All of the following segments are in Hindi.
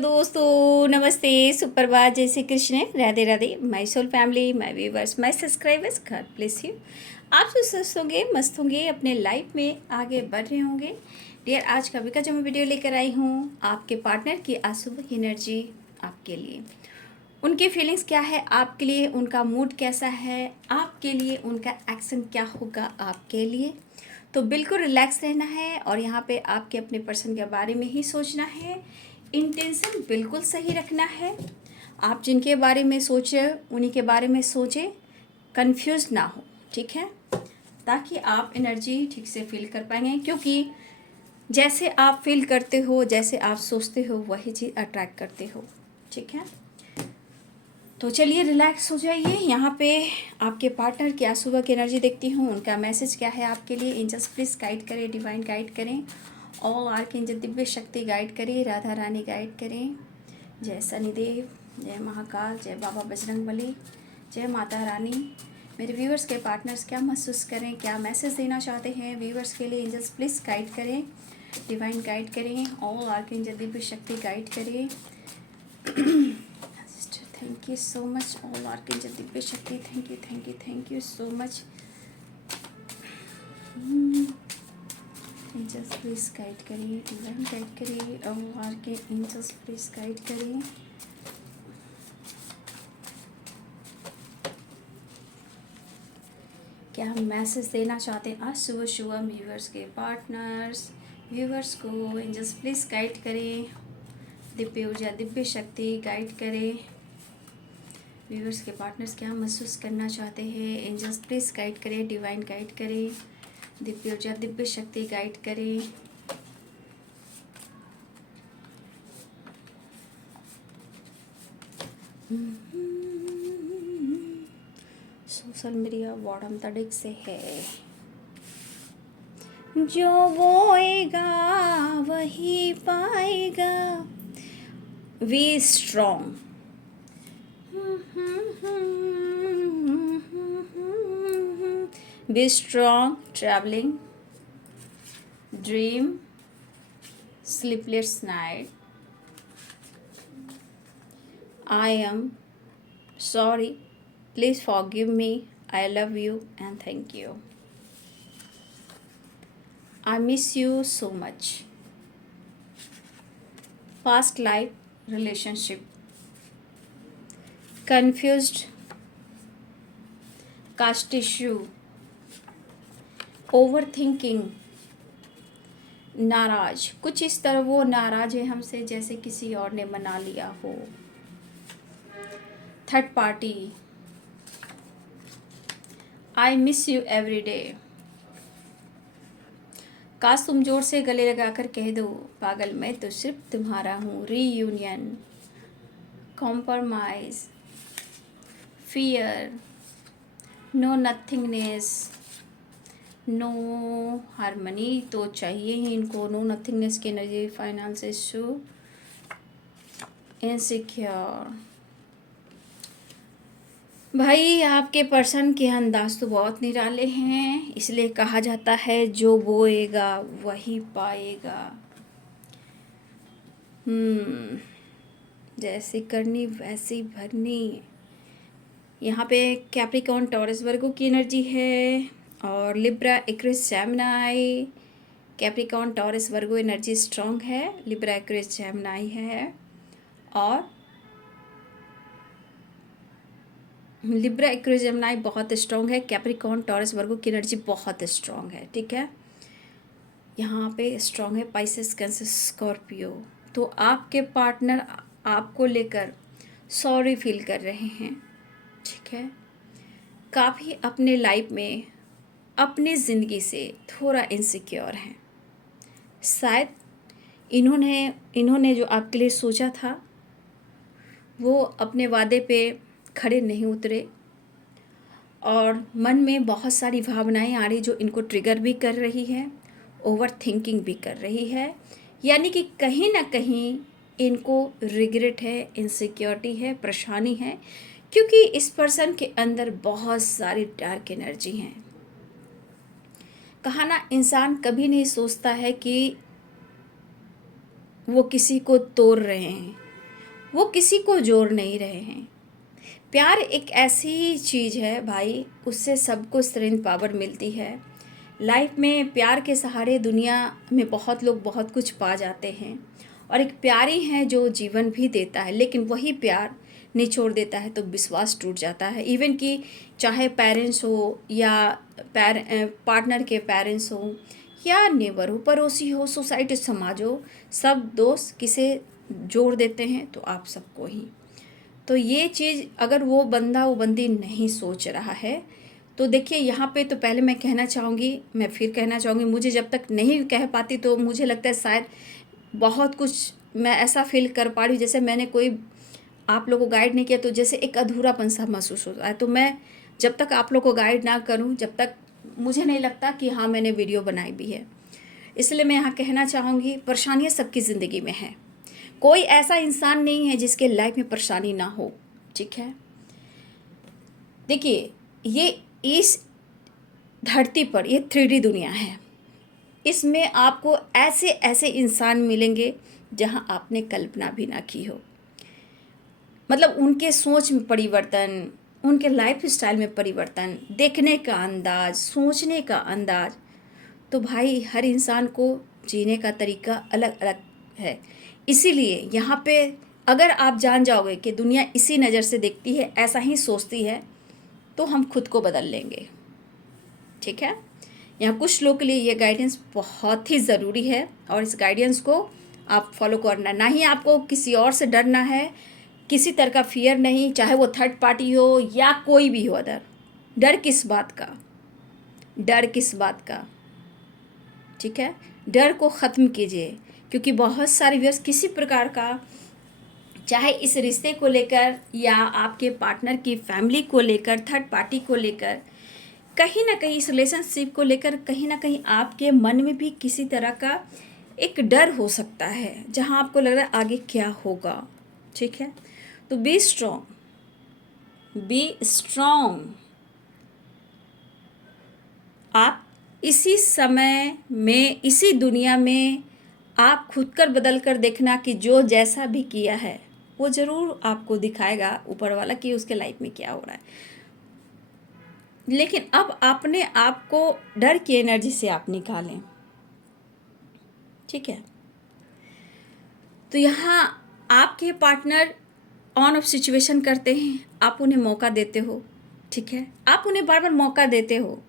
दोस्तों, नमस्ते, सुप्रभात, जय Shri Krishna, Radhe Radhe. My soul family, my viewers, my subscribers, God bless you. आप जो स्वस्थ होंगे, मस्त होंगे, अपने लाइफ में आगे बढ़ रहे होंगे। डियर, आज का जो मैं वीडियो लेकर आई हूँ, आपके पार्टनर की अशुभ एनर्जी आपके लिए, उनकी फीलिंग्स क्या है आपके लिए, उनका मूड कैसा है आपके लिए, उनका एक्शन क्या होगा आपके लिए। तो बिल्कुल रिलैक्स रहना है और यहाँ पे आपके अपने पर्सन के बारे में ही सोचना है। इंटेंशन बिल्कुल सही रखना है। आप जिनके बारे में सोचें उन्हीं के बारे में सोचें, कंफ्यूज ना हो, ठीक है, ताकि आप एनर्जी ठीक से फील कर पाएंगे। क्योंकि जैसे आप फील करते हो, जैसे आप सोचते हो, वही चीज़ अट्रैक्ट करते हो, ठीक है। तो चलिए रिलैक्स हो जाइए। यहाँ पे आपके पार्टनर की आज सुबह की एनर्जी देखती हूँ, उनका मैसेज क्या है आपके लिए। एंजल्स प्लीज गाइड करें, डिवाइन गाइड करें, ऑल आर्कएंजल दिव्य शक्ति गाइड करें, राधा रानी गाइड करें। जय शनिदेव, जय महाकाल, जय बाबा बजरंगबली, जय माता रानी। मेरे व्यूवर्स के पार्टनर्स क्या महसूस करें, क्या मैसेज देना चाहते हैं व्यूवर्स के लिए। एंजल्स प्लीज गाइड करें, डिवाइन गाइड करें, ऑल आर्कएंजल दिव्य शक्ति गाइड करें। Thank you so much all archangel दिव्य शक्ति, thank you so much. Angels please guide करिए, डिवाइन गाइड करिए, ऑल आर्कएंजल्स प्लीज गाइड करिए। क्या हम मैसेज देना चाहते हैं आज सुबह सुबह व्यूवर्स के पार्टनर्स, व्यूवर्स को। एंजल्स प्लीज गाइड करें, दिव्य ऊर्जा दिव्य शक्ति गाइड करें। व्यूवर्स के पार्टनर्स क्या महसूस करना चाहते हैं, एंजल्स प्लीज गाइड करें, डिवाइन गाइड करें, दिव्य ऊर्जा दिव्य शक्ति गाइड करें। सोशल मीडिया बॉटम तड़क से है, जो बोएगा वही पाएगा। We strong, be strong, traveling, dream, sleepless night. I am sorry, please forgive me, I love you and thank you. I miss you so much. Past life relationship, confused, caste issue, overthinking, नाराज, कुछ इस तरह वो नाराज है हमसे जैसे किसी और ने मना लिया हो। Third party, I miss you every day. काश तुम जोर से गले लगाकर कह दो, पागल मैं तो सिर्फ तुम्हारा हूँ। Reunion, compromise, fear, no nothingness, no harmony तो चाहिए ही इनको। नो नथिंगनेस की एनर्जी, फाइनेंस इशू, इनसिक्योर। भाई आपके पर्सन के अंदाज तो बहुत निराले हैं, इसलिए कहा जाता है जो बोएगा वही पाएगा। जैसी करनी वैसी भरनी। यहाँ पे कैप्रिकॉर्न टॉरस वर्गो की एनर्जी है और Libra Aquarius Gemini. Capricorn Taurus Virgo energy strong है, लिब्रा एक्विरियस जेमिनी है और लिब्रा एक्विरियस जेमिनी बहुत स्ट्रॉन्ग है। कैप्रिकॉर्न टॉरस वर्गो की एनर्जी बहुत स्ट्रॉन्ग है, ठीक है। यहाँ पे स्ट्रॉन्ग है पाइसेस, कैंसर, स्कॉर्पियो। तो आपके पार्टनर आपको लेकर सॉरी फील कर रहे हैं, ठीक है। काफ़ी अपने लाइफ में, अपनी ज़िंदगी से थोड़ा इनसिक्योर हैं। शायद इन्होंने जो आपके लिए सोचा था वो अपने वादे पे खड़े नहीं उतरे और मन में बहुत सारी भावनाएं आ रही जो इनको ट्रिगर भी कर रही है, ओवर थिंकिंग भी कर रही है। यानी कि कहीं ना कहीं इनको रिग्रेट है, इनसिक्योरिटी है, परेशानी है, क्योंकि इस पर्सन के अंदर बहुत सारी डार्क एनर्जी हैं। कहा ना, इंसान कभी नहीं सोचता है कि वो किसी को तोड़ रहे हैं, वो किसी को जोड़ नहीं रहे हैं। प्यार एक ऐसी चीज़ है भाई, उससे सबको स्ट्रेंथ पावर मिलती है। लाइफ में प्यार के सहारे दुनिया में बहुत लोग बहुत कुछ पा जाते हैं, और एक प्यार ही है जो जीवन भी देता है। लेकिन वही प्यार निचोड़ देता है तो विश्वास टूट जाता है। इवन कि चाहे पेरेंट्स हो या पार्टनर के पेरेंट्स हो या नेबर हो, पड़ोसी हो, सोसाइटी, समाज हो, सब दोस्त किसे जोड़ देते हैं तो आप सबको ही। तो ये चीज़ अगर वो बंदा वो बंदी नहीं सोच रहा है तो देखिए यहाँ पे तो पहले मैं कहना चाहूँगी, मैं फिर कहना चाहूँगी, मुझे जब तक नहीं कह पाती तो मुझे लगता है शायद बहुत कुछ मैं ऐसा फील कर पा रही हूँ जैसे मैंने कोई आप लोगों को गाइड नहीं किया, तो जैसे एक अधूरापन सा महसूस होता है। तो मैं जब तक आप लोग को गाइड ना करूँ, जब तक मुझे नहीं लगता कि हाँ मैंने वीडियो बनाई भी है। इसलिए मैं यहाँ कहना चाहूँगी, परेशानियाँ सबकी ज़िंदगी में हैं, कोई ऐसा इंसान नहीं है जिसके लाइफ में परेशानी ना हो। ठीक है, देखिए ये इस धरती पर ये 3D दुनिया है, इसमें आपको ऐसे ऐसे इंसान मिलेंगे जहां आपने कल्पना भी ना की हो। मतलब उनके सोच में परिवर्तन, उनके लाइफ स्टाइल में परिवर्तन, देखने का अंदाज, सोचने का अंदाज। तो भाई हर इंसान को जीने का तरीका अलग अलग है। इसीलिए यहाँ पे अगर आप जान जाओगे कि दुनिया इसी नज़र से देखती है, ऐसा ही सोचती है, तो हम खुद को बदल लेंगे। ठीक है, यहाँ कुछ लोगों के लिए ये गाइडेंस बहुत ही ज़रूरी है, और इस गाइडेंस को आप फॉलो करना। ना ही आपको किसी और से डरना है, किसी तरह का फियर नहीं, चाहे वो थर्ड पार्टी हो या कोई भी हो अदर। डर किस बात का, डर किस बात का? ठीक है, डर को ख़त्म कीजिए, क्योंकि बहुत सारे व्यूअर्स किसी प्रकार का, चाहे इस रिश्ते को लेकर या आपके पार्टनर की फैमिली को लेकर, थर्ड पार्टी को लेकर, कहीं ना कहीं इस रिलेशनशिप को लेकर कहीं ना कहीं आपके मन में भी किसी तरह का एक डर हो सकता है, जहां आपको लग रहा है आगे क्या होगा। ठीक है, तो बी स्ट्रॉन्ग, बी स्ट्रॉन्ग। आप इसी समय में, इसी दुनिया में आप खुद कर बदल कर देखना कि जो जैसा भी किया है वो ज़रूर आपको दिखाएगा ऊपर वाला कि उसके लाइफ में क्या हो रहा है। लेकिन अब अपने आप को डर की एनर्जी से आप निकालें। ठीक है, तो यहाँ आपके पार्टनर ऑन ऑफ सिचुएशन करते हैं, आप उन्हें मौका देते हो। ठीक है, आप उन्हें बार बार मौका देते हो।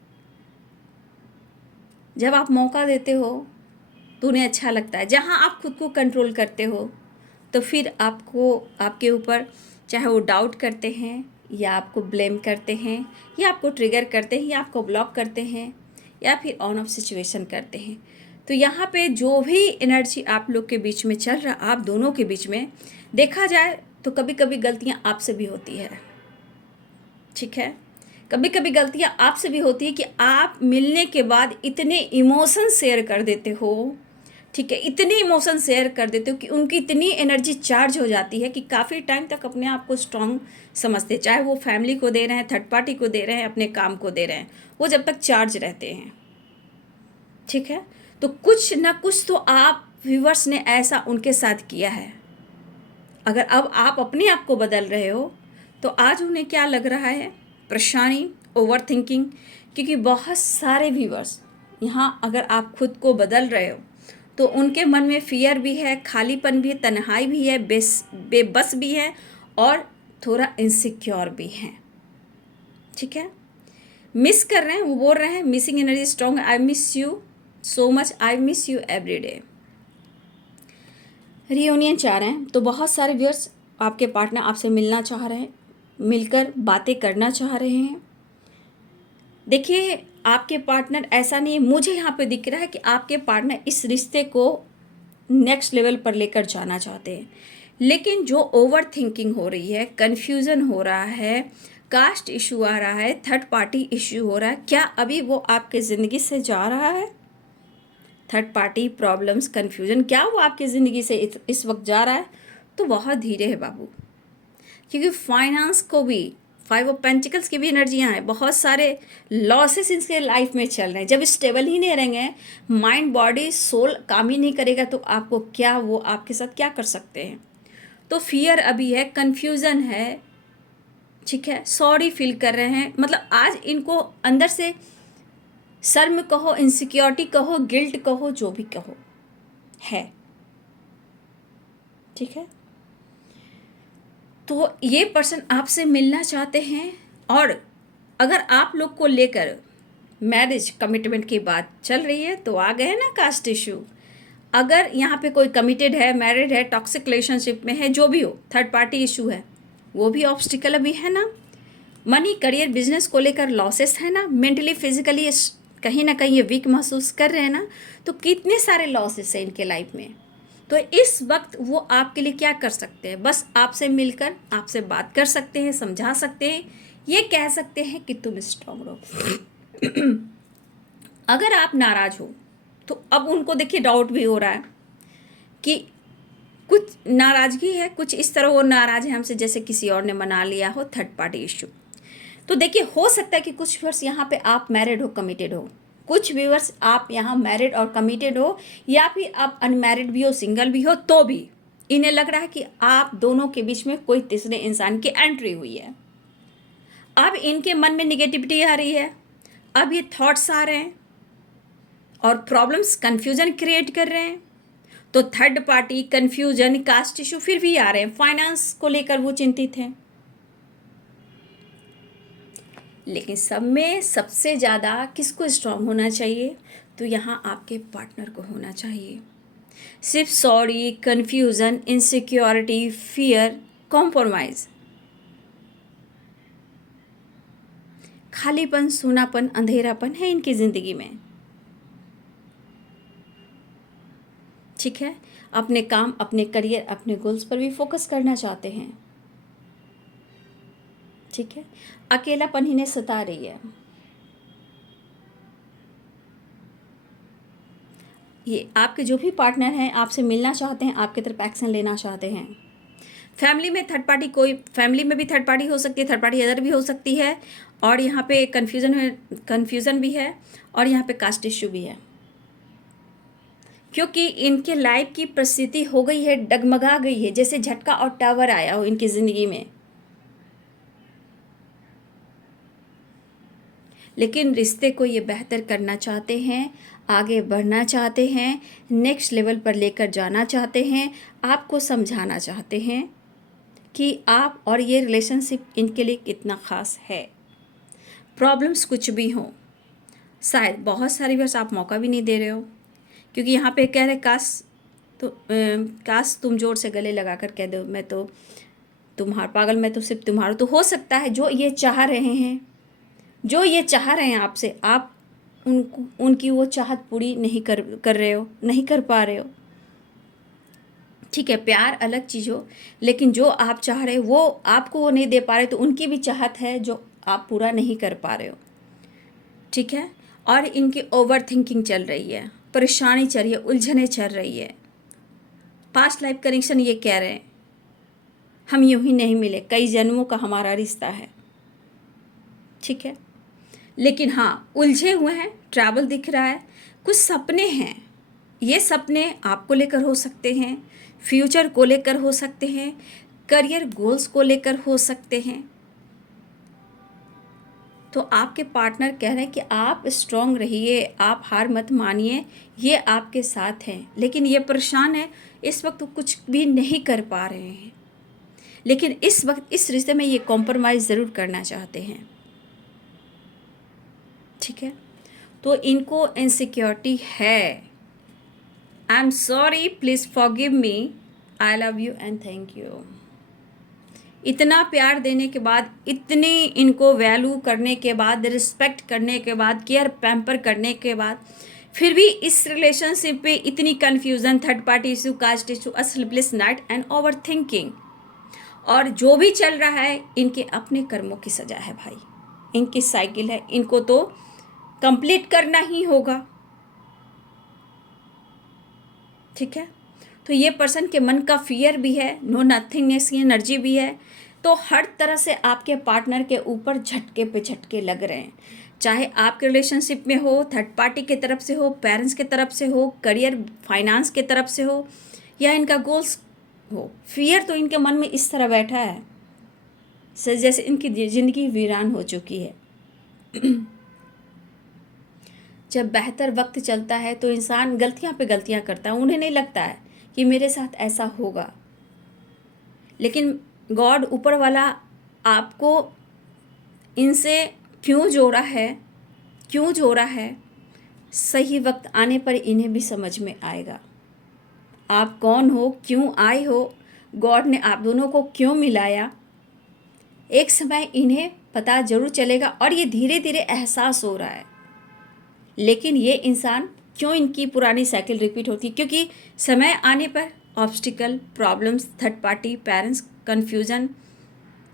जब आप मौका देते हो तो उन्हें अच्छा लगता है। जहाँ आप खुद को कंट्रोल करते हो तो फिर आपको, आपके ऊपर चाहे वो डाउट करते हैं या आपको ब्लेम करते हैं या आपको ट्रिगर करते हैं या आपको ब्लॉक करते हैं या फिर ऑन ऑफ सिचुएशन करते हैं। तो यहाँ पे जो भी एनर्जी आप लोग के बीच में चल रहा, आप दोनों के बीच में देखा जाए तो कभी कभी गलतियाँ आपसे भी होती है। ठीक है, कभी कभी गलतियाँ आपसे भी होती है कि आप मिलने के बाद इतने इमोशन शेयर कर देते हो। ठीक है, इतने इमोशन शेयर कर देते हो कि उनकी इतनी एनर्जी चार्ज हो जाती है कि काफ़ी टाइम तक अपने आप को स्ट्रांग समझते, चाहे वो फैमिली को दे रहे हैं, थर्ड पार्टी को दे रहे हैं, अपने काम को दे रहे हैं, वो जब तक चार्ज रहते हैं। ठीक है, तो कुछ ना कुछ तो आप व्यूवर्स ने ऐसा उनके साथ किया है। अगर अब आप अपने आप को बदल रहे हो तो आज उन्हें क्या लग रहा है? परेशानी, ओवर थिंकिंग। क्योंकि बहुत सारे व्यूवर्स यहाँ अगर आप खुद को बदल रहे हो तो उनके मन में फियर भी है, खालीपन भी है, तन्हाई भी है, बेबस भी है और थोड़ा इनसिक्योर भी है। ठीक है, मिस कर रहे हैं, वो बोल रहे हैं missing energy strong, I miss you so much, I miss you every day. Reunion चाह रहे हैं, तो बहुत सारे व्यूअर्स आपके पार्टनर आपसे मिलना चाह रहे हैं, मिलकर बातें करना चाह रहे हैं। देखिए आपके पार्टनर, ऐसा नहीं है, मुझे यहाँ पे दिख रहा है कि आपके पार्टनर इस रिश्ते को नेक्स्ट लेवल पर लेकर जाना चाहते हैं। लेकिन जो ओवर थिंकिंग हो रही है, कन्फ्यूज़न हो रहा है, कास्ट इशू आ रहा है, थर्ड पार्टी इशू हो रहा है, क्या अभी वो आपके ज़िंदगी से जा रहा है? थर्ड पार्टी प्रॉब्लम्स, कन्फ्यूज़न, क्या वो आपकी ज़िंदगी से इस वक्त जा रहा है? तो बहुत धीरे है बाबू, क्योंकि फाइनेंस को भी, 5 ऑफ पेंटिकल्स की भी एनर्जियाँ हैं, बहुत सारे लॉसेस इनके लाइफ में चल रहे हैं। जब स्टेबल ही नहीं रहेंगे, माइंड बॉडी सोल काम ही नहीं करेगा, तो आपको क्या, वो आपके साथ क्या कर सकते हैं? तो फियर अभी है, कन्फ्यूज़न है, ठीक है, सॉरी फील कर रहे हैं। मतलब आज इनको अंदर से शर्म कहो, इनसिक्योरिटी कहो, गिल्ट कहो, जो भी कहो है, ठीक है। तो ये पर्सन आपसे मिलना चाहते हैं, और अगर आप लोग को लेकर मैरिज कमिटमेंट की बात चल रही है तो आ गए ना कास्ट इशू। अगर यहाँ पे कोई कमिटेड है, मैरिड है, टॉक्सिक रिलेशनशिप में है, जो भी हो, थर्ड पार्टी इशू है, वो भी ऑब्स्टिकल अभी है ना। मनी, करियर, बिजनेस को लेकर लॉसेस है ना। मेंटली फिजिकली कहीं ना कहीं ये वीक महसूस कर रहे हैं ना। तो कितने सारे लॉसेस हैं इनके लाइफ में। तो इस वक्त वो आपके लिए क्या कर सकते हैं? बस आपसे मिलकर आपसे बात कर सकते हैं, समझा सकते हैं, ये कह सकते हैं कि तुम स्ट्रांग रहो। अगर आप नाराज हो तो अब उनको देखिए डाउट भी हो रहा है कि कुछ नाराज़गी है, कुछ इस तरह वो नाराज़ है हमसे जैसे किसी और ने मना लिया हो, थर्ड पार्टी इशू। तो देखिए हो सकता है कि कुछ वर्ष यहाँ पे आप मैरिड हो, कमिटेड हो, कुछ व्यूअर्स आप यहाँ मैरिड और कमिटेड हो, या फिर आप अनमैरिड भी हो, सिंगल भी हो, तो भी इन्हें लग रहा है कि आप दोनों के बीच में कोई तीसरे इंसान की एंट्री हुई है। अब इनके मन में निगेटिविटी आ रही है, अब ये थॉट्स आ रहे हैं और प्रॉब्लम्स, कन्फ्यूजन क्रिएट कर रहे हैं। तो third party, confusion, caste issue फिर भी आ रहे हैं, फाइनेंस को लेकर वो चिंतित हैं। लेकिन सब में सबसे ज़्यादा किसको स्ट्रांग होना चाहिए? तो यहाँ आपके पार्टनर को होना चाहिए। सिर्फ sorry, confusion, insecurity, fear, compromise, खालीपन, सूनापन, अंधेरापन है इनकी ज़िंदगी में, ठीक है। अपने काम, अपने करियर, अपने गोल्स पर भी फोकस करना चाहते हैं, ठीक है। अकेलापन इन्हें सता रही है। ये आपके जो भी पार्टनर हैं आपसे मिलना चाहते हैं, आपकी तरफ एक्शन लेना चाहते हैं। फैमिली में थर्ड पार्टी, कोई फैमिली में भी थर्ड पार्टी हो सकती है, थर्ड पार्टी अदर भी हो सकती है, और यहाँ पे कन्फ्यूज़न भी है, और यहाँ पे कास्ट इश्यू भी है, क्योंकि इनके लाइफ की परिस्थिति हो गई है, डगमगा गई है, जैसे झटका और टावर आया हो इनकी ज़िंदगी में। लेकिन रिश्ते को ये बेहतर करना चाहते हैं, आगे बढ़ना चाहते हैं, नेक्स्ट लेवल पर लेकर जाना चाहते हैं, आपको समझाना चाहते हैं कि आप और ये रिलेशनशिप इनके लिए कितना ख़ास है। प्रॉब्लम्स कुछ भी हों, शायद बहुत सारी बार आप मौका भी नहीं दे रहे हो, क्योंकि यहाँ पे कह रहे काश तुम जोर से गले लगा कर कह दो मैं तो तुम्हारा पागल, मैं तो सिर्फ तुम्हारा। तो हो सकता है जो ये चाह रहे हैं, जो ये चाह रहे हैं आपसे, आप उनकी वो चाहत पूरी नहीं कर रहे हो, नहीं कर पा रहे हो, ठीक है। प्यार अलग चीज़ हो, लेकिन जो आप चाह रहे हो वो आपको वो नहीं दे पा रहे, तो उनकी भी चाहत है जो आप पूरा नहीं कर पा रहे हो, ठीक है। और इनकी ओवर थिंकिंग चल रही है, परेशानी चल रही है, उलझने चल रही है। पास्ट लाइफ कनेक्शन ये कह रहे हैं हम यूं ही नहीं मिले, कई जन्मों का हमारा रिश्ता है, ठीक है। लेकिन हाँ, उलझे हुए हैं, ट्रैवल दिख रहा है, कुछ सपने हैं, ये सपने आपको लेकर हो सकते हैं, फ्यूचर को लेकर हो सकते हैं, करियर गोल्स को लेकर हो सकते हैं। तो आपके पार्टनर कह रहे हैं कि आप स्ट्रांग रहिए, आप हार मत मानिए, ये आपके साथ हैं। लेकिन ये परेशान है, इस वक्त कुछ भी नहीं कर पा रहे हैं, लेकिन इस वक्त इस रिश्ते में ये कॉम्प्रोमाइज़ ज़रूर करना चाहते हैं, ठीक है। तो इनको इनसिक्योरिटी है। I am sorry, please forgive me, I love you and thank you. इतना प्यार देने के बाद, इतनी इनको वैल्यू करने के बाद, रिस्पेक्ट करने के बाद, केयर पैम्पर करने के बाद, फिर भी इस रिलेशनशिप पे इतनी confusion, third party issue, caste issue, sleepless night and over thinking, और जो भी चल रहा है इनके अपने कर्मों की सजा है भाई। इनकी साइकिल है, इनको तो कंप्लीट करना ही होगा, ठीक है। तो ये पर्सन के मन का फियर भी है, नो नथिंगनेस की एनर्जी भी है। तो हर तरह से आपके पार्टनर के ऊपर झटके पे झटके लग रहे हैं, चाहे आपके रिलेशनशिप में हो, थर्ड पार्टी की तरफ से हो, पेरेंट्स की तरफ से हो, करियर फाइनेंस की तरफ से हो, या इनका गोल्स हो। फियर तो इनके मन में इस तरह बैठा है जैसे इनकी ज़िंदगी वीरान हो चुकी है। जब बेहतर वक्त चलता है तो इंसान गलतियां पे गलतियां करता है, उन्हें नहीं लगता है कि मेरे साथ ऐसा होगा, लेकिन गॉड ऊपर वाला आपको इनसे क्यों जोड़ा है, क्यों जोड़ा है, सही वक्त आने पर इन्हें भी समझ में आएगा आप कौन हो, क्यों आए हो, गॉड ने आप दोनों को क्यों मिलाया। एक समय इन्हें पता जरूर चलेगा और ये धीरे धीरे एहसास हो रहा है। लेकिन ये इंसान क्यों, इनकी पुरानी साइकिल रिपीट होती है, क्योंकि समय आने पर obstacle, problems, third party, parents, confusion,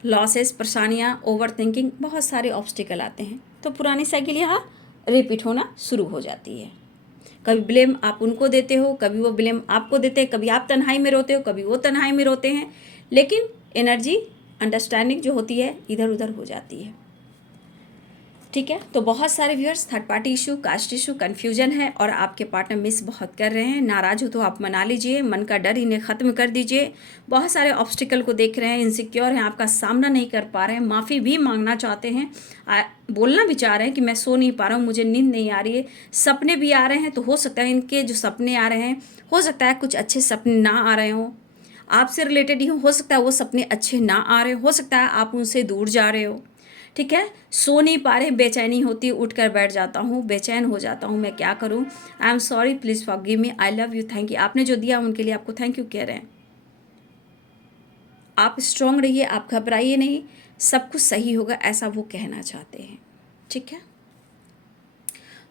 losses, परेशानियाँ, ओवर थिंकिंग, बहुत सारे ऑब्स्टिकल आते हैं तो पुरानी साइकिल यहाँ रिपीट होना शुरू हो जाती है। कभी ब्लेम आप उनको देते हो, कभी वो ब्लेम आपको देते हैं, कभी आप तन्हाई में रोते हो, कभी वो तन्हाई में रोते हैं, लेकिन एनर्जी अंडरस्टैंडिंग जो होती है इधर उधर हो जाती है। ठीक है, तो बहुत सारे viewers third party issue, caste issue, confusion है और आपके पार्टनर मिस बहुत कर रहे हैं। नाराज़ हो तो आप मना लीजिए, मन का डर इन्हें ख़त्म कर दीजिए। बहुत सारे ऑब्स्टिकल को देख रहे हैं, इनसिक्योर हैं, आपका सामना नहीं कर पा रहे हैं, माफ़ी भी मांगना चाहते हैं, बोलना भी चाह रहे हैं कि मैं सो नहीं पा रहा हूँ, मुझे नींद नहीं आ रही है, सपने भी आ रहे हैं। तो हो सकता है इनके जो सपने आ रहे हैं, हो सकता है कुछ अच्छे सपने ना आ रहे हों, आपसे रिलेटेड ही हो सकता है वो सपने अच्छे ना आ रहे हो सकता है आप उनसे दूर जा रहे हो। ठीक है, सो नहीं पा रहे, बेचैनी होती है, उठ कर बैठ जाता हूँ, बेचैन हो जाता हूँ, मैं क्या करूँ, I am sorry, please forgive me, I love you, thank you. आपने जो दिया उनके लिए आपको थैंक यू कह रहे हैं। आप स्ट्रांग रहिए, आप घबराइए नहीं, सब कुछ सही होगा, ऐसा वो कहना चाहते हैं। ठीक है,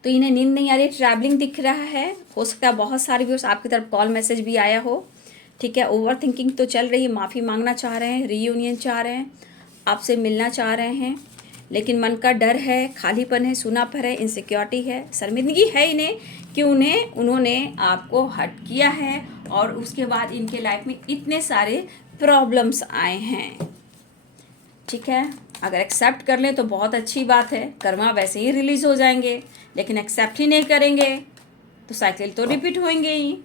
तो इन्हें नींद नहीं आ रही, ट्रैवलिंग दिख रहा है, हो सकता है बहुत सारे व्यूअर्स आपकी तरफ कॉल मैसेज भी आया हो। ठीक है, ओवर थिंकिंग तो चल रही है, माफ़ी मांगना चाह रहे हैं, रीयूनियन चाह रहे हैं, आपसे मिलना चाह रहे हैं, लेकिन मन का डर है, खालीपन है, सूनापन है, इनसिक्योरिटी है, शर्मिंदगी है इन्हें कि उन्होंने आपको हर्ट किया है और उसके बाद इनके लाइफ में इतने सारे प्रॉब्लम्स आए हैं। ठीक है, अगर एक्सेप्ट कर लें तो बहुत अच्छी बात है, कर्मा वैसे ही रिलीज़ हो जाएंगे, लेकिन एक्सेप्ट ही नहीं करेंगे तो साइकिल तो रिपीट होंगे ही।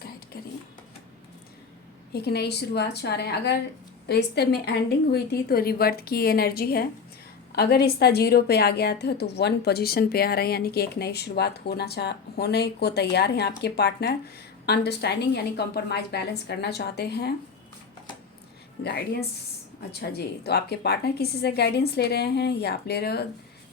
गाइड करें, एक नई शुरुआत चाह रहे हैं। अगर रिश्ते में एंडिंग हुई थी तो रिवर्ट की एनर्जी है, अगर रिश्ता 0 पे आ गया था तो 1 पोजीशन पे आ रहे हैं, यानी कि एक नई शुरुआत होने को तैयार हैं आपके पार्टनर। अंडरस्टैंडिंग यानी कंप्रोमाइज बैलेंस करना चाहते हैं। गाइडेंस, अच्छा जी, तो आपके पार्टनर किसी से गाइडेंस ले रहे हैं या आप ले रहे हो।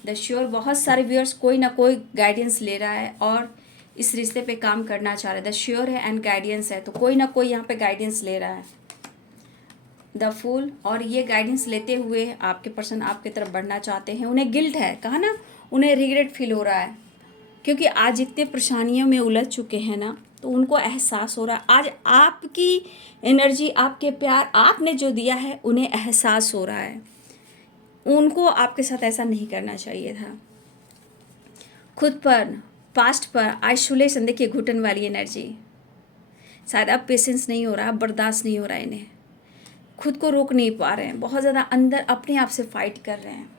द श्योर, बहुत सारे व्यूअर्स कोई ना कोई गाइडेंस ले रहा है और इस रिश्ते पे काम करना चाह रहा है। द श्योर है एंड गाइडेंस है, तो कोई ना कोई यहाँ पे गाइडेंस ले रहा है। द फूल, और ये गाइडेंस लेते हुए आपके पर्सन आपकी तरफ बढ़ना चाहते हैं। उन्हें गिल्ट है, कहा ना, उन्हें रिग्रेट फील हो रहा है, क्योंकि आज इतने परेशानियों में उलझ चुके हैं ना, तो उनको एहसास हो रहा है आज आपकी एनर्जी, आपके प्यार आपने जो दिया है, उन्हें एहसास हो रहा है। उनको आपके साथ ऐसा नहीं करना चाहिए था। खुद पर, पास्ट पर आइसोलेशन, देखिए घुटन वाली एनर्जी, शायद अब पेशेंस नहीं हो रहा, बर्दाश्त नहीं हो रहा, इन्हें खुद को रोक नहीं पा रहे हैं, बहुत ज़्यादा अंदर अपने आप से फाइट कर रहे हैं।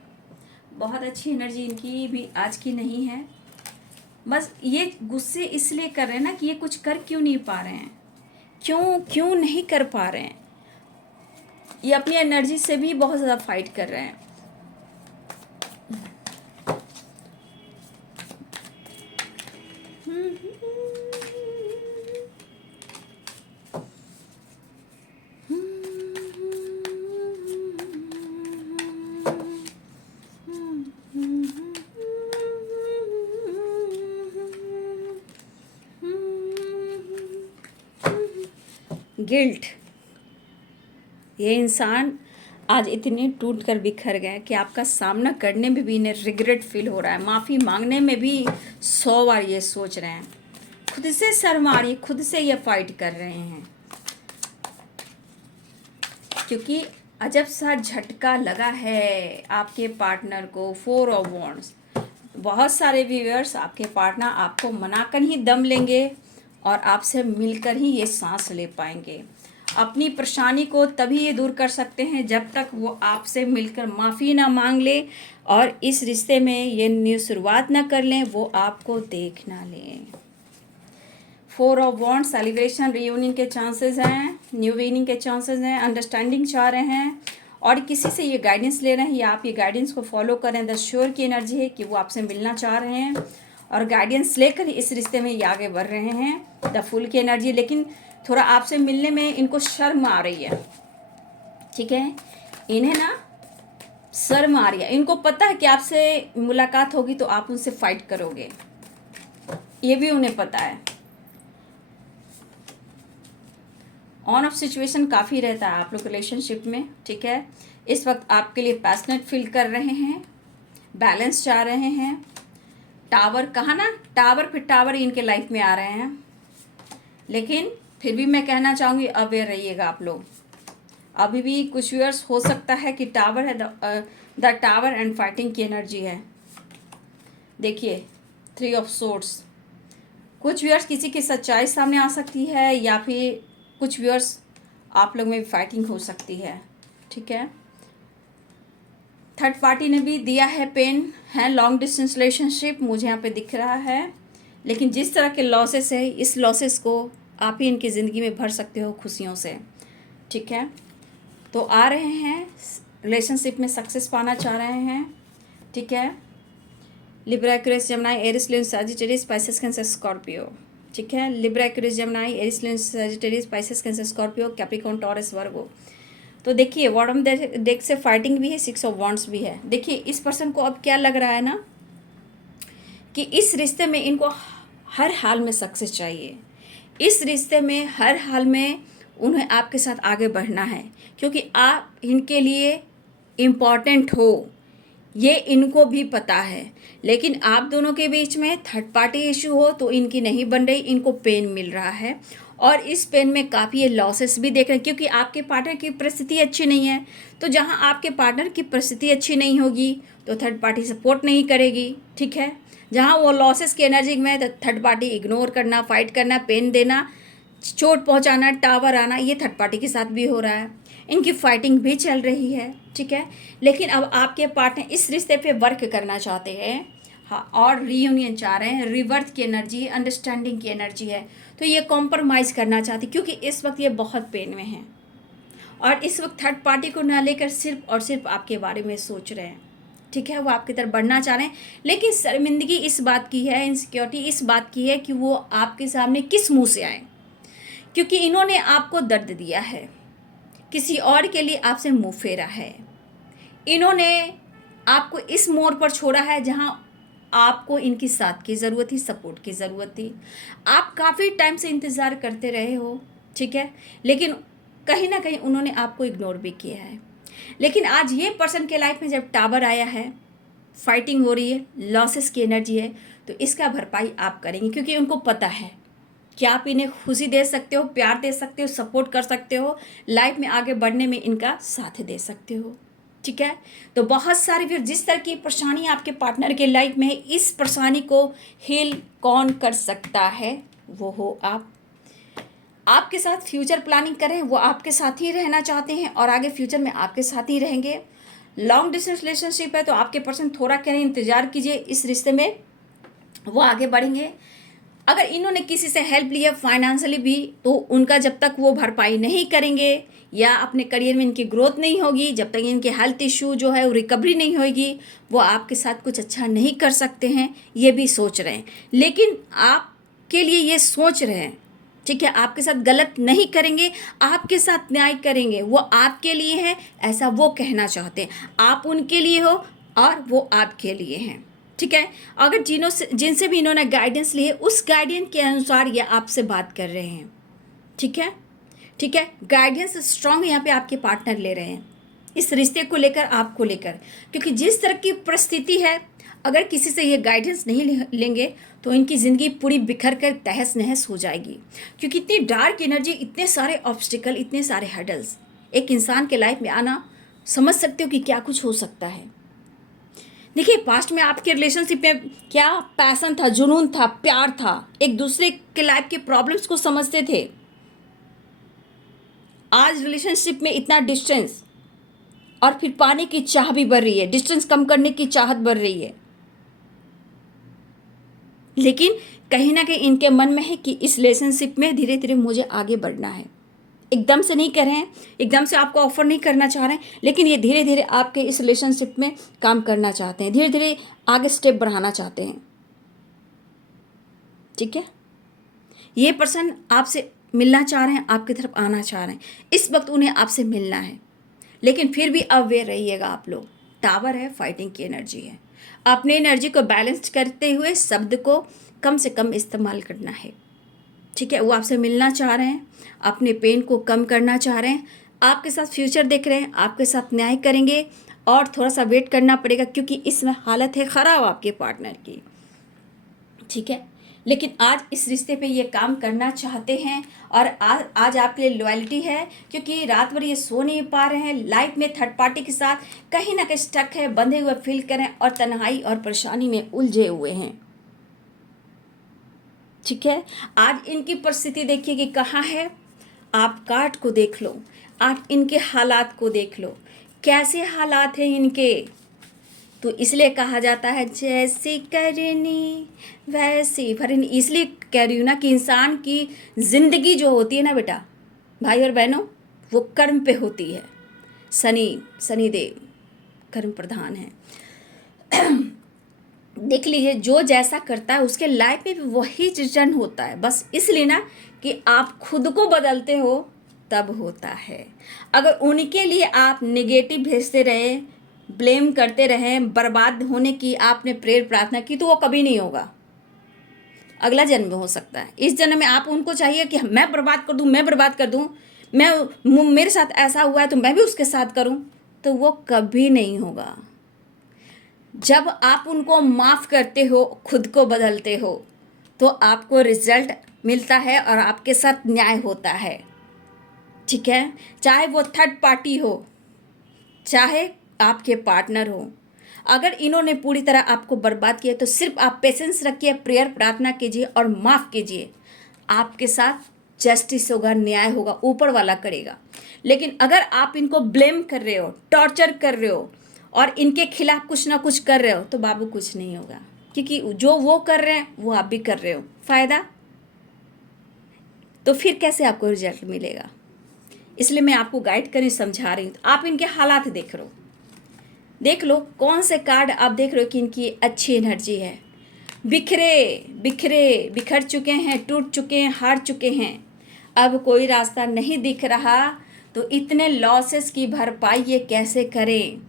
बहुत अच्छी एनर्जी इनकी भी आज की नहीं है, बस ये गुस्से इसलिए कर रहे हैं ना कि ये कुछ कर क्यों नहीं पा रहे हैं, क्यों नहीं कर पा रहे हैं, ये अपनी एनर्जी से भी बहुत ज़्यादा फाइट कर रहे हैं। गिल्ट, ये इंसान आज इतने टूट कर बिखर गए कि आपका सामना करने में भी इन्हें रिग्रेट फील हो रहा है, माफ़ी मांगने में भी 100 बार ये सोच रहे हैं, खुद से शर्म आ रही है, खुद से ये फाइट कर रहे हैं, क्योंकि अजब सा झटका लगा है आपके पार्टनर को। 4 ऑफ वॉन्ड्स। बहुत सारे व्यूअर्स, आपके पार्टनर आपको मनाकर ही दम लेंगे और आपसे मिलकर ही ये सांस ले पाएंगे। अपनी परेशानी को तभी ये दूर कर सकते हैं जब तक वो आपसे मिलकर माफ़ी ना मांग ले और इस रिश्ते में ये न्यू शुरुआत ना कर लें, वो आपको देख ना लें। 4 ऑफ वॉन्ड, सेलिब्रेशन, रियूनियन के चांसेस हैं, न्यू विनिंग के चांसेस हैं, अंडरस्टैंडिंग चाह रहे हैं और किसी से ये गाइडेंस ले रहे हैं या आप ये गाइडेंस को फॉलो करें। द श्योर की एनर्जी है कि वो आपसे मिलना चाह रहे हैं और गाइडेंस लेकर इस रिश्ते में ये आगे बढ़ रहे हैं। द फुल की एनर्जी, लेकिन थोड़ा आपसे मिलने में इनको शर्म आ रही है। ठीक है, इन्हें ना शर्म आ रही है। इनको पता है कि आपसे मुलाकात होगी तो आप उनसे फाइट करोगे, ये भी उन्हें पता है। ऑन ऑफ सिचुएशन काफ़ी रहता है आप लोग रिलेशनशिप में। ठीक है, इस वक्त आपके लिए पैशनेट फील कर रहे हैं, बैलेंस चाह रहे हैं। टावर कहा ना, टावर पे टावर इनके लाइफ में आ रहे हैं, लेकिन फिर भी मैं कहना चाहूँगी अवेयर रहिएगा आप लोग। अभी भी कुछ व्यूअर्स हो सकता है कि टावर है, द टावर एंड फाइटिंग की एनर्जी है। देखिए 3 ऑफ सोर्ड्स, कुछ व्यूअर्स किसी की सच्चाई सामने आ सकती है या फिर कुछ व्यूअर्स आप लोग में भी फाइटिंग हो सकती है। ठीक है, थर्ड पार्टी ने भी दिया है पेन है। लॉन्ग डिस्टेंस रिलेशनशिप मुझे यहाँ पे दिख रहा है, लेकिन जिस तरह के लॉसेस है, इस लॉसेस को आप ही इनकी ज़िंदगी में भर सकते हो खुशियों से। ठीक है, तो आ रहे हैं रिलेशनशिप में सक्सेस पाना चाह रहे हैं। ठीक है, Libra, Aquarius, Gemini, Aries, Leo, Sagittarius, Pisces, Cancer, Scorpio. ठीक है, Libra, Aquarius, Gemini, Aries, Leo, Sagittarius, Pisces, Cancer, Scorpio, Capricorn, Taurus, Virgo. तो देखिए बॉटम डेक से फाइटिंग भी है, 6 ऑफ वॉन्ड्स भी है। देखिए इस पर्सन को अब क्या लग रहा है ना कि इस रिश्ते में इनको हर हाल में सक्सेस चाहिए। इस रिश्ते में हर हाल में उन्हें आपके साथ आगे बढ़ना है, क्योंकि आप इनके लिए इम्पॉर्टेंट हो, ये इनको भी पता है। लेकिन आप दोनों के बीच में थर्ड पार्टी इशू हो तो इनकी नहीं बन रही, इनको पेन मिल रहा है और इस पेन में काफ़ी ये लॉसेस भी देख रहे हैं, क्योंकि आपके पार्टनर की परिस्थिति अच्छी नहीं है। तो जहां आपके पार्टनर की परिस्थिति अच्छी नहीं होगी तो थर्ड पार्टी सपोर्ट नहीं करेगी। ठीक है, जहां वो लॉसेस की एनर्जी में, तो थर्ड पार्टी इग्नोर करना, फाइट करना, पेन देना, चोट पहुंचाना, टावर आना, ये थर्ड पार्टी के साथ भी हो रहा है। इनकी फाइटिंग भी चल रही है। ठीक है, लेकिन अब आपके पार्टनर इस रिश्ते पे वर्क करना चाहते हैं, हाँ, और रीयूनियन चाह रहे हैं। रिवर्थ की एनर्जी, अंडरस्टैंडिंग की एनर्जी है, तो ये कॉम्प्रोमाइज़ करना चाहती, क्योंकि इस वक्त ये बहुत पेन में हैं और इस वक्त थर्ड पार्टी को ना लेकर सिर्फ और सिर्फ आपके बारे में सोच रहे हैं। ठीक है, वो आपकी तरफ बढ़ना चाह रहे हैं, लेकिन शर्मिंदगी इस बात की है, इनसिक्योरिटी इस बात की है कि वो आपके सामने किस मुँह से आए, क्योंकि इन्होंने आपको दर्द दिया है, किसी और के लिए आपसे मुँह फेरा है। इन्होंने आपको इस मोड़ पर छोड़ा है जहां आपको इनकी साथ की ज़रूरत थी, सपोर्ट की ज़रूरत थी। आप काफ़ी टाइम से इंतज़ार करते रहे हो। ठीक है, लेकिन कहीं ना कहीं उन्होंने आपको इग्नोर भी किया है। लेकिन आज ये पर्सन के लाइफ में जब टावर आया है, फाइटिंग हो रही है, लॉसेस की एनर्जी है, तो इसका भरपाई आप करेंगे, क्योंकि उनको पता है कि आप इन्हें खुशी दे सकते हो, प्यार दे सकते हो, सपोर्ट कर सकते हो, लाइफ में आगे बढ़ने में इनका साथ दे सकते हो। ठीक है, तो बहुत सारी फिर जिस तरह की परेशानी आपके पार्टनर के लाइफ में है, इस परेशानी को हील कौन कर सकता है, वो हो आप। आपके साथ फ्यूचर प्लानिंग करें, वो आपके साथ ही रहना चाहते हैं और आगे फ्यूचर में आपके साथ ही रहेंगे। लॉन्ग डिस्टेंस रिलेशनशिप है तो आपके पर्सन थोड़ा कह रहे हैं इंतज़ार कीजिए, इस रिश्ते में वो आगे बढ़ेंगे। अगर इन्होंने किसी से हेल्प लिया फाइनेंशियली भी, तो उनका जब तक वो भरपाई नहीं करेंगे या अपने करियर में इनकी ग्रोथ नहीं होगी, जब तक इनके हेल्थ इशू जो है वो रिकवरी नहीं होगी, वो आपके साथ कुछ अच्छा नहीं कर सकते हैं, ये भी सोच रहे हैं। लेकिन आपके लिए ये सोच रहे हैं, ठीक है, आपके साथ गलत नहीं करेंगे, आपके साथ न्याय करेंगे, वो आपके लिए है, ऐसा वो कहना चाहते हैं। आप उनके लिए हो और वो आपके लिए हैं। ठीक है, अगर जिनसे भी इन्होंने गाइडेंस ली है, उस गाइडेंस के अनुसार ये आपसे बात कर रहे हैं। ठीक है, ठीक है, गाइडेंस स्ट्रांग यहाँ पे आपके पार्टनर ले रहे हैं इस रिश्ते को लेकर, आपको लेकर, क्योंकि जिस तरह की परिस्थिति है, अगर किसी से ये गाइडेंस नहीं लेंगे तो इनकी ज़िंदगी पूरी बिखर कर तहस नहस हो जाएगी, क्योंकि इतनी डार्क एनर्जी, इतने सारे ऑब्स्टिकल, इतने सारे हर्डल्स एक इंसान के लाइफ में आना समझ सकते हो कि क्या कुछ हो सकता है। देखिए, पास्ट में आपके रिलेशनशिप में क्या पैशन था, जुनून था, प्यार था, एक दूसरे के लाइफ के प्रॉब्लम्स को समझते थे। आज रिलेशनशिप में इतना डिस्टेंस, और फिर पाने की चाह भी बढ़ रही है, डिस्टेंस कम करने की चाहत बढ़ रही है। लेकिन कहीं ना कहीं इनके मन में है कि इस रिलेशनशिप में धीरे धीरे मुझे आगे बढ़ना है। एकदम से नहीं कह रहे हैं, एकदम से आपको ऑफर नहीं करना चाह रहे हैं, लेकिन ये धीरे धीरे आपके इस रिलेशनशिप में काम करना चाहते हैं, धीरे धीरे आगे स्टेप बढ़ाना चाहते हैं। ठीक है, ये पर्सन आपसे मिलना चाह रहे हैं, आपकी तरफ आना चाह रहे हैं, इस वक्त उन्हें आपसे मिलना है। लेकिन फिर भी अवेयर रहिएगा आप लोग। टावर है, फाइटिंग की एनर्जी है। अपनी एनर्जी को बैलेंस करते हुए शब्द को कम से कम इस्तेमाल करना है। ठीक है, वो आपसे मिलना चाह रहे हैं, अपने पेन को कम करना चाह रहे हैं, आपके साथ फ्यूचर देख रहे हैं, आपके साथ न्याय करेंगे। और थोड़ा सा वेट करना पड़ेगा क्योंकि इसमें हालत है ख़राब आपके पार्टनर की। ठीक है, लेकिन आज इस रिश्ते पे ये काम करना चाहते हैं। और आज आपके लिए लॉयल्टी है, क्योंकि रात भर ये सो नहीं पा रहे हैं। लाइफ में थर्ड पार्टी के साथ कहीं ना कहीं स्टक है, बंधे हुए फील करें और तन्हाई और परेशानी में उलझे हुए हैं। ठीक है, आज इनकी परिस्थिति देखिए कि कहाँ है। आप कार्ड को देख लो, आप इनके हालात को देख लो, कैसे हालात हैं इनके। तो इसलिए कहा जाता है जैसी करनी वैसी भरनी। इसलिए कह रही हूँ ना कि इंसान की ज़िंदगी जो होती है ना बेटा, भाई और बहनों, वो कर्म पे होती है। शनिदेव कर्म प्रधान है। देख लीजिए, जो जैसा करता है उसके लाइफ में भी वही रिटर्न होता है। बस इसलिए ना कि आप खुद को बदलते हो तब होता है। अगर उनके लिए आप नेगेटिव भेजते रहे, ब्लेम करते रहें, बर्बाद होने की आपने प्रेयर प्रार्थना की, तो वो कभी नहीं होगा। अगला जन्म में हो सकता है, इस जन्म में आप उनको चाहिए कि मैं बर्बाद कर दूं, मैं बर्बाद कर दूं, मेरे साथ ऐसा हुआ है तो मैं भी उसके साथ करूं, तो वो कभी नहीं होगा। जब आप उनको माफ़ करते हो, खुद को बदलते हो, तो आपको रिजल्ट मिलता है और आपके साथ न्याय होता है। ठीक है, चाहे वो थर्ड पार्टी हो, चाहे आपके पार्टनर हो। अगर इन्होंने पूरी तरह आपको बर्बाद किया तो सिर्फ आप पेशेंस रखिए, प्रेयर प्रार्थना कीजिए और माफ़ कीजिए। आपके साथ जस्टिस होगा, न्याय होगा, ऊपर वाला करेगा। लेकिन अगर आप इनको ब्लेम कर रहे हो, टॉर्चर कर रहे हो और इनके खिलाफ कुछ ना कुछ कर रहे हो, तो बाबू कुछ नहीं होगा। क्योंकि जो वो कर रहे हैं वो आप भी कर रहे हो। फ़ायदा तो फिर कैसे आपको रिजल्ट मिलेगा? इसलिए मैं आपको गाइड करने समझा रही हूँ। आप इनके हालात देख लो कौन से कार्ड आप देख रहे हो कि इनकी अच्छी एनर्जी है। बिखर चुके हैं, टूट चुके हैं, हार चुके हैं, अब कोई रास्ता नहीं दिख रहा, तो इतने लॉसेस की भरपाई ये कैसे करें?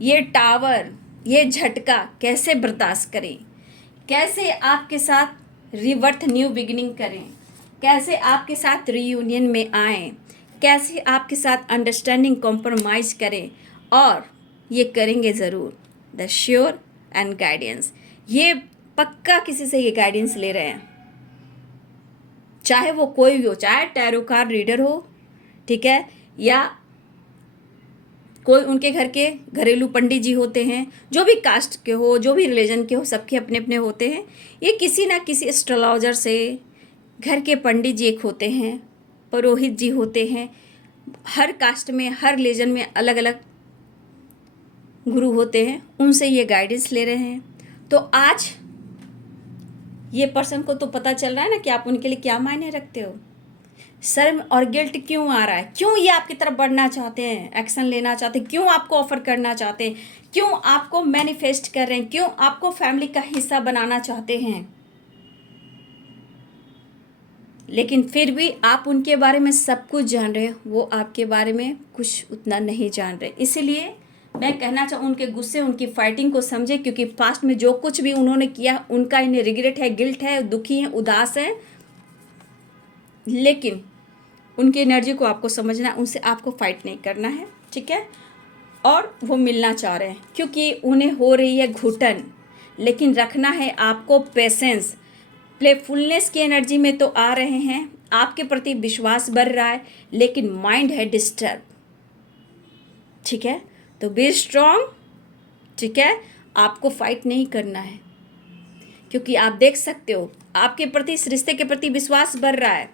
ये टावर, ये झटका कैसे बर्दाश्त करें? कैसे आपके साथ रिवर्थ न्यू बिगिनिंग करें? कैसे आपके साथ रीयूनियन में आएँ? कैसे आपके साथ अंडरस्टैंडिंग कॉम्प्रोमाइज़ करें? और ये करेंगे ज़रूर। द श्योर एंड गाइडेंस, ये पक्का किसी से ये गाइडेंस ले रहे हैं, चाहे वो कोई भी हो, चाहे टैरो कार्ड रीडर हो, ठीक है, या कोई उनके घर के घरेलू पंडित जी होते हैं, जो भी कास्ट के हो, जो भी रिलीजन के हो, सबके अपने अपने होते हैं। ये किसी ना किसी एस्ट्रोलॉजर से, घर के पंडित जी एक होते हैं, पुरोहित जी होते हैं। हर कास्ट में, हर रिलीजन में अलग अलग गुरु होते हैं, उनसे ये गाइडेंस ले रहे हैं। तो आज ये पर्सन को तो पता चल रहा है ना कि आप उनके लिए क्या मायने रखते हो। शर्म और गिल्ट क्यों आ रहा है? क्यों ये आपकी तरफ बढ़ना चाहते हैं, एक्शन लेना चाहते हैं? क्यों आपको ऑफर करना चाहते हैं? क्यों आपको मैनिफेस्ट कर रहे हैं? क्यों आपको फैमिली का हिस्सा बनाना चाहते हैं? लेकिन फिर भी आप उनके बारे में सब कुछ जान रहे हो, वो आपके बारे में कुछ उतना नहीं जान रहे। इसीलिए मैं कहना चाहूँ, उनके गुस्से, उनकी फाइटिंग को समझे, क्योंकि पास्ट में जो कुछ भी उन्होंने किया उनका इन्हें रिग्रेट है, गिल्ट है, दुखी है, उदास है। लेकिन उनकी एनर्जी को आपको समझना है, उनसे आपको फाइट नहीं करना है। ठीक है, और वो मिलना चाह रहे हैं क्योंकि उन्हें हो रही है घुटन, लेकिन रखना है आपको पेशेंस। प्लेफुलनेस की एनर्जी में तो आ रहे हैं, आपके प्रति विश्वास बढ़ रहा है, लेकिन माइंड है डिस्टर्ब। ठीक है, तो बी स्ट्रॉन्ग, ठीक है। आपको फाइट नहीं करना है, क्योंकि आप देख सकते हो आपके प्रति, इस रिश्ते के प्रति विश्वास बढ़ रहा है।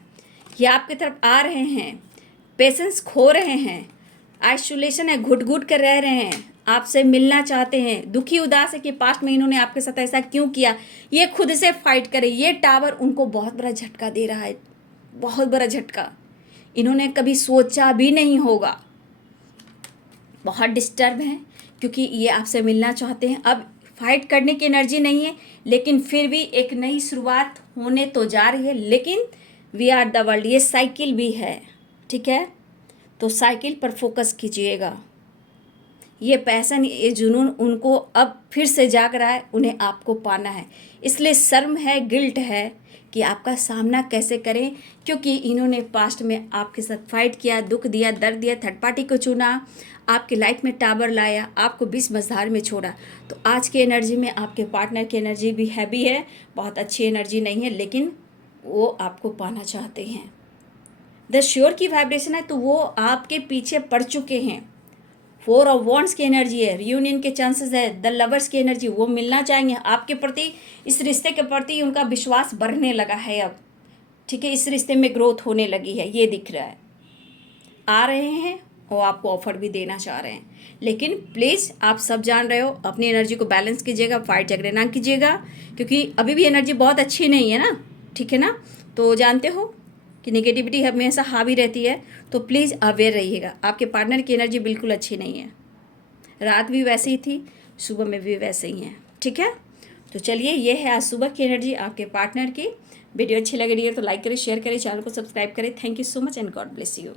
ये आपकी तरफ आ रहे हैं, पेशेंस खो रहे हैं, आइसोलेशन है, घुट घुट कर रह रहे हैं, आपसे मिलना चाहते हैं, दुखी उदास है कि पास्ट में इन्होंने आपके साथ ऐसा क्यों किया। ये खुद से फाइट करे। ये टावर उनको बहुत बड़ा झटका दे रहा है, बहुत बड़ा झटका। इन्होंने कभी सोचा भी नहीं होगा। बहुत डिस्टर्ब हैं क्योंकि ये आपसे मिलना चाहते हैं। अब फाइट करने की एनर्जी नहीं है, लेकिन फिर भी एक नई शुरुआत होने तो जा रही है। लेकिन वी आर द वर्ल्ड, ये साइकिल भी है, ठीक है। तो साइकिल पर फोकस कीजिएगा। ये पैशन, ये जुनून उनको अब फिर से जाग रहा है, उन्हें आपको पाना है। इसलिए शर्म है, गिल्ट है कि आपका सामना कैसे करें, क्योंकि इन्होंने पास्ट में आपके साथ फाइट किया, दुख दिया, दर्द दिया, थर्ड पार्टी को चुना, आपके लाइफ में टावर लाया, आपको बीच मझधार में छोड़ा। तो आज की एनर्जी में आपके पार्टनर की एनर्जी भी हैवी है, बहुत अच्छी एनर्जी नहीं है, लेकिन वो आपको पाना चाहते हैं। द श्योर की वाइब्रेशन है, तो वो आपके पीछे पड़ चुके हैं। 4 ऑफ वॉन्ड्स की एनर्जी है, रियूनियन के चांसेस है। द लवर्स की एनर्जी, वो मिलना चाहेंगे आपके प्रति, इस रिश्ते के प्रति उनका विश्वास बढ़ने लगा है अब, ठीक है। इस रिश्ते में ग्रोथ होने लगी है, ये दिख रहा है। आ रहे हैं और आपको ऑफर भी देना चाह रहे हैं, लेकिन प्लीज़ आप सब जान रहे हो, अपनी एनर्जी को बैलेंस कीजिएगा, फाइट झगड़े ना कीजिएगा, क्योंकि अभी भी एनर्जी बहुत अच्छी नहीं है ना, ठीक है ना। तो जानते हो कि नेगेटिविटी हमेशा हावी रहती है, तो प्लीज़ अवेयर रहिएगा। आपके पार्टनर की एनर्जी बिल्कुल अच्छी नहीं है, रात भी वैसे ही थी, सुबह में भी वैसे ही है, ठीक है। तो चलिए, ये है आज सुबह की एनर्जी आपके पार्टनर की। वीडियो अच्छी लग रही है तो लाइक करें, शेयर करें, चैनल को सब्सक्राइब करें। Thank you so much and God bless you.